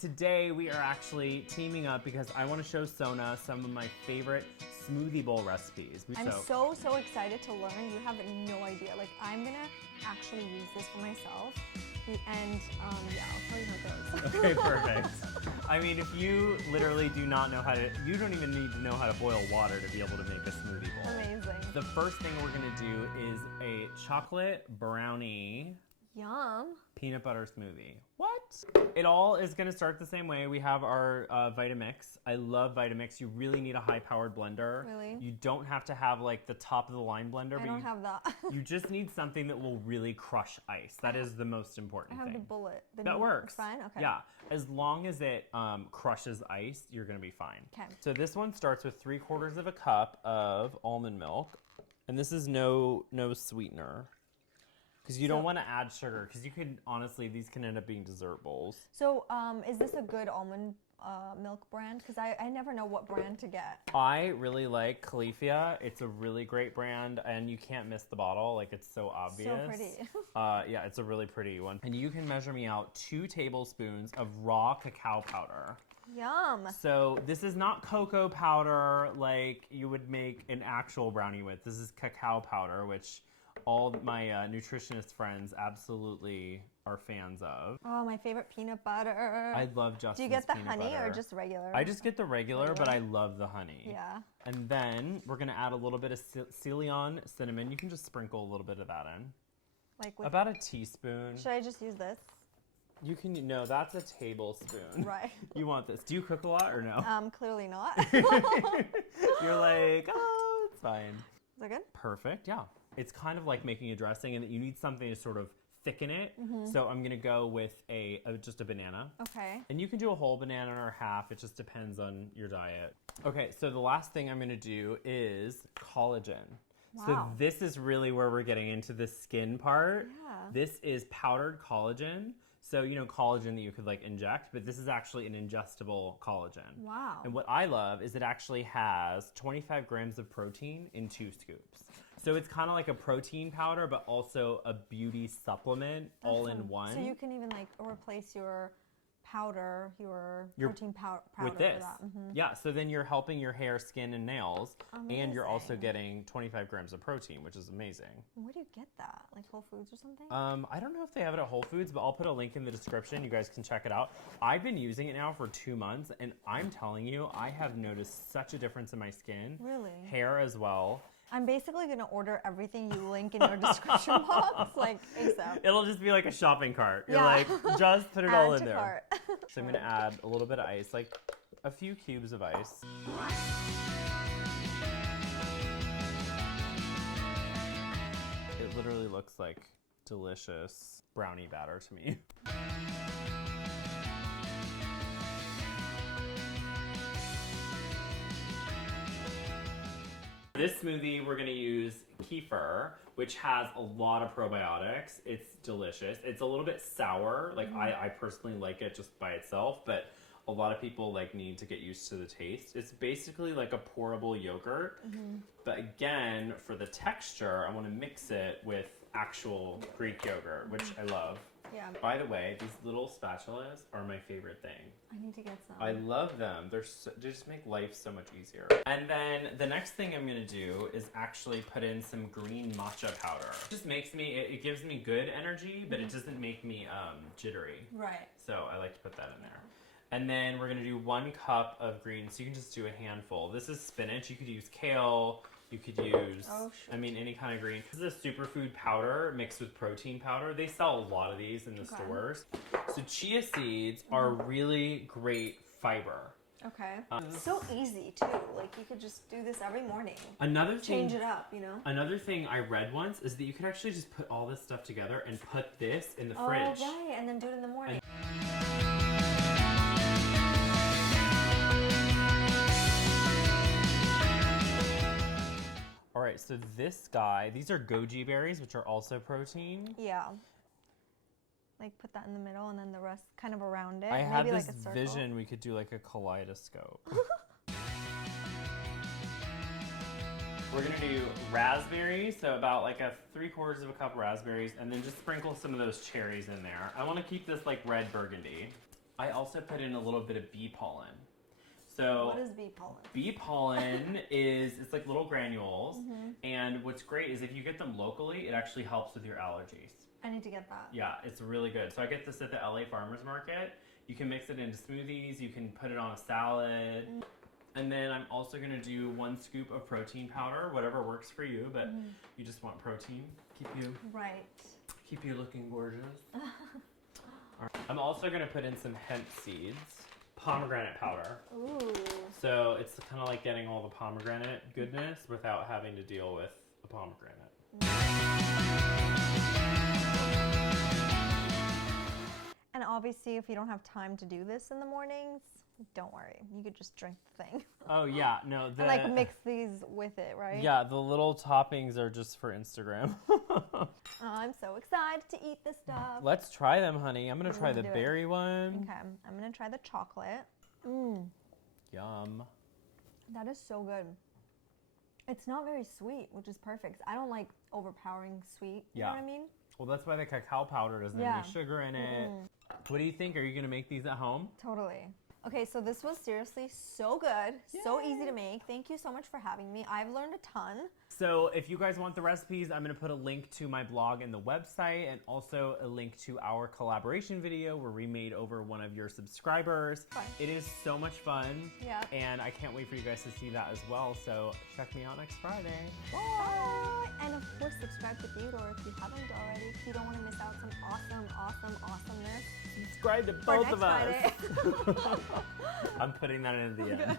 today we are actually teaming up because I want to show Sona some of my favorite smoothie bowl recipes. I'm so excited to learn. You have no idea. Like, I'm gonna actually use this for myself. And yeah, I'll tell you how it goes. Okay, perfect. I mean, if you literally do not know how to, you don't even need to know how to boil water to be able to make a smoothie bowl. Amazing. The first thing we're gonna do is a chocolate brownie Yum. peanut butter smoothie. What? It all is gonna start the same way. We have our Vitamix. I love Vitamix. You really need a high-powered blender. Really? You don't have to have like the top of the line blender. I don't have that. You just need something that will really crush ice. That is the most important thing. I have the bullet. That works. Fine? Okay. Yeah. As long as it crushes ice, you're gonna be fine. Okay. So this one starts with 3/4 of a cup of almond milk. And this is no sweetener. Because you don't want to add sugar, because you could, honestly, these can end up being dessert bowls. So, is this a good almond milk brand? Because I never know what brand to get. I really like Califia. It's a really great brand, and you can't miss the bottle. Like, it's so obvious. So pretty. Yeah, it's a really pretty one. And you can measure me out 2 tablespoons of raw cacao powder. Yum. So this is not cocoa powder like you would make an actual brownie with. This is cacao powder, which all my nutritionist friends absolutely are fans of. Oh, my favorite peanut butter. I love Justin's Do you get the peanut honey butter. or just regular? I just get the regular, but I love the honey. Yeah. And then we're gonna add a little bit of Ceylon cinnamon. You can just sprinkle a little bit of that in. Like with, about a teaspoon. should I just use this? You can, no, that's a tablespoon. Right. You want this. Do you cook a lot or no? Clearly not. You're like, oh, it's fine. Is that good? Perfect, yeah. It's kind of like making a dressing, and that you need something to sort of thicken it. So I'm gonna go with just a banana. Okay. And you can do a whole banana or half. It just depends on your diet. Okay, so the last thing I'm gonna do is collagen. Wow. So this is really where we're getting into the skin part. Yeah. This is powdered collagen. So, you know, collagen that you could like inject, but this is actually an ingestible collagen. Wow. And what I love is it actually has 25 grams of protein in 2 scoops. So it's kind of like a protein powder, but also a beauty supplement all in one. So you can even like replace your powder, your protein powder with this. For that. Mm-hmm. Yeah, so then you're helping your hair, skin, and nails, and you're also Amazing. getting 25 grams of protein, which is amazing. Where do you get that? Like Whole Foods or something? I don't know if they have it at Whole Foods, but I'll put a link in the description. You guys can check it out. I've been using it now for 2 months, and I'm telling you, I have noticed such a difference in my skin. Really? Hair as well. I'm basically gonna order everything you link in your description box, like ASAP. It'll just be like a shopping cart. You're Yeah. like, just put it all in there. Cart. So I'm gonna add a little bit of ice, like a few cubes of ice. It literally looks like delicious brownie batter to me. This smoothie, we're gonna use kefir, which has a lot of probiotics. It's delicious. It's a little bit sour. Like I personally like it just by itself, but a lot of people like need to get used to the taste. It's basically like a pourable yogurt, but again, for the texture, I want to mix it with actual Greek yogurt, which I love. Yeah. By the way, these little spatulas are my favorite thing. I need to get some. I love them. They just make life so much easier. And then the next thing I'm gonna do is actually put in some green matcha powder. It just makes me, it gives me good energy, but it doesn't make me jittery. Right. So I like to put that in there. And then we're gonna do 1 cup of greens. So you can just do a handful. This is spinach. You could use kale. You could use, I mean, any kind of green. This is a superfood powder mixed with protein powder. They sell a lot of these in the stores. So chia seeds are really great fiber. Okay. So easy too. Like you could just do this every morning. Another thing, Change it up, you know? Another thing I read once is that you could actually just put all this stuff together and put this in the fridge. Oh, right. And then do it in the morning. All right, so this guy, these are goji berries, which are also protein. Yeah. Like put that in the middle and then the rest kind of around it. I had Maybe this like a circle. vision we could do like a kaleidoscope. We're gonna do raspberries, so about like a 3/4 of a cup raspberries, and then just sprinkle some of those cherries in there. I wanna keep this like red burgundy. I also put in a little bit of bee pollen. So what is bee pollen? Bee pollen it's like little granules, and what's great is if you get them locally, it actually helps with your allergies. I need to get that. Yeah, it's really good. So I get this at the LA Farmers Market. You can mix it into smoothies, you can put it on a salad. And then I'm also going to do 1 scoop of protein powder, whatever works for you, but you just want protein. Keep you looking gorgeous. Right. I'm also going to put in some hemp seeds. Pomegranate powder. Ooh. So it's kind of like getting all the pomegranate goodness without having to deal with a pomegranate. And obviously, if you don't have time to do this in the mornings, don't worry. You could just drink the thing. Oh yeah, no. And like mix these with it, right? Yeah, the little toppings are just for Instagram. Oh, I'm so excited to eat this stuff. Let's try them, honey. I'm gonna try the do it. berry one. Okay, I'm gonna try the chocolate. Yum. That is so good. It's not very sweet, which is perfect. I don't like overpowering sweet. You know what I mean? Well, that's why the cacao powder doesn't have any sugar in it. What do you think? Are you gonna make these at home? Totally. Okay, so this was seriously so good, so easy to make. Thank you so much for having me. I've learned a ton. So if you guys want the recipes, I'm going to put a link to my blog and the website, and also a link to our collaboration video where we made over one of your subscribers. Fun. It is so much fun. Yeah. And I can't wait for you guys to see that as well. So check me out next Friday. Bye! And of course, subscribe to Theodore if you haven't already. If you don't want to miss out some awesomeness. Subscribe to both of us. I'm putting that in at the end.